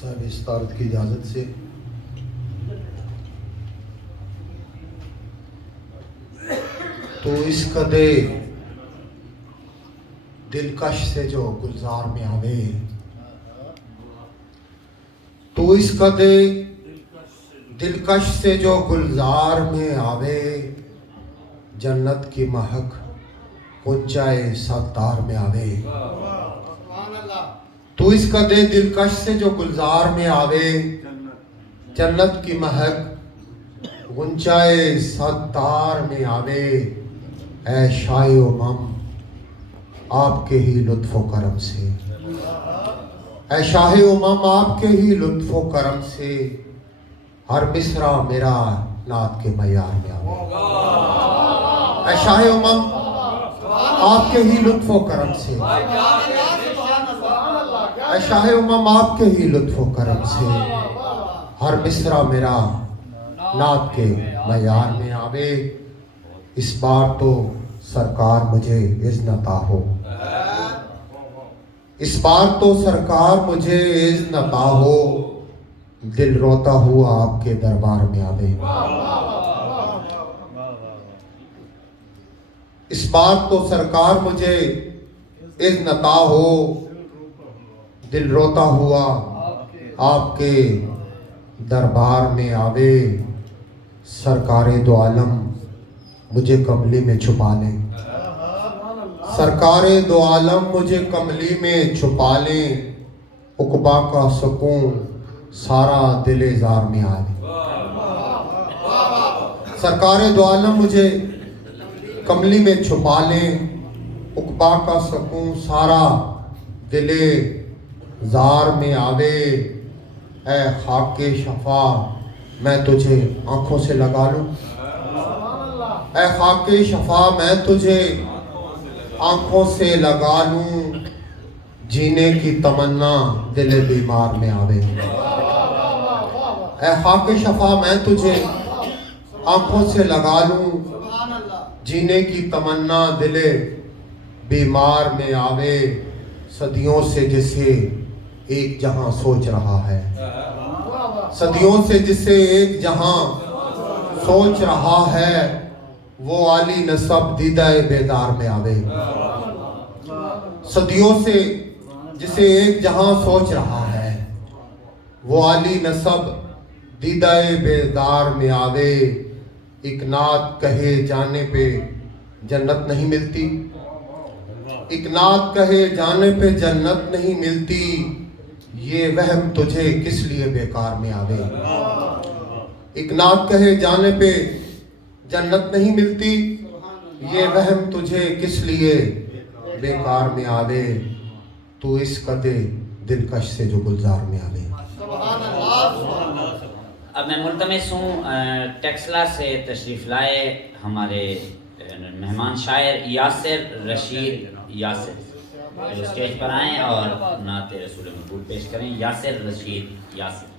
صاحب استعارت کی اجازت سے تو اس قدے دلکش سے جو گلزار میں آوے، تو اس قدے دلکش سے جو گلزار میں آوے، جنت کی مہک پہنچائے ستار میں آوے۔ تو اس قدے دلکش سے جو گلزار میں آوے، جنت کی مہک گنچائے ستار میں آوے۔ اے شاہ امم آپ کے ہی لطف و کرم سے، اے شاہ امم آپ کے ہی لطف و کرم سے، ہر مصرع میرا نعت کے معیار میں آوے۔ اے شاہ امم آپ کے ہی لطف و کرم سے، اے شاہ امم آپ کے ہی لطف و کرم سے، ہر مصرع میرا نعت کے معیار میں آوے۔ اس بار تو سرکار مجھے اذن عطا ہو، اس بار تو سرکار مجھے اذن عطا ہو، دل روتا ہوا آپ کے دربار میں آوے۔ اس بار تو سرکار مجھے اذن عطا ہو، دل روتا ہوا آپ کے دربار میں آوے۔ سرکار دو عالم مجھے کملی میں چھپا لیں، سرکار دو عالم مجھے کملی میں چھپا لیں، عقبہ کا سکون سارا دل زار میں آوے۔ سرکار دو عالم مجھے کملی میں چھپا لیں، عقبہ کا سکون سارا دل زار میں آوے۔ اے خاک شفا میں تجھے آنکھوں سے لگا لوں، اے خاک شفا میں تجھے آنکھوں سے لگا لوں، جینے کی تمنا دل بیمار میں آوے۔ اے خاک شفا میں تجھے آنکھوں سے لگا لوں، جینے کی تمنا دل بیمار میں آوے۔ صدیوں سے جسے ایک جہاں سوچ رہا ہے، صدیوں سے جسے ایک جہاں سوچ رہا ہے، وہ عالی نسب دیدہ بیدار میں آوے۔ صدیوں سے جسے ایک جہاں سوچ رہا ہے، وہ عالی نسب دیدہ بیدار میں آوے۔ ایک نعت کہے جانے پہ جنت نہیں ملتی، ایک نعت کہے جانے پہ جنت نہیں ملتی، یہ وہم تجھے کس لیے بیکار میں آوے۔ ایک نعت کہے جانے پہ جنت نہیں ملتی، یہ وہم تجھے کس لیے بیکار میں آوے۔ تو اس قدے دلکش سے جو گلزار میں آوے۔ اب میں ملتمس ہوں ٹیکسلا سے تشریف لائے ہمارے مہمان شاعر یاسر رشید یاسر، جو اسٹیج پر آئیں اور نعت رسول مقبول پیش کریں۔ یاسر رشید یاسر۔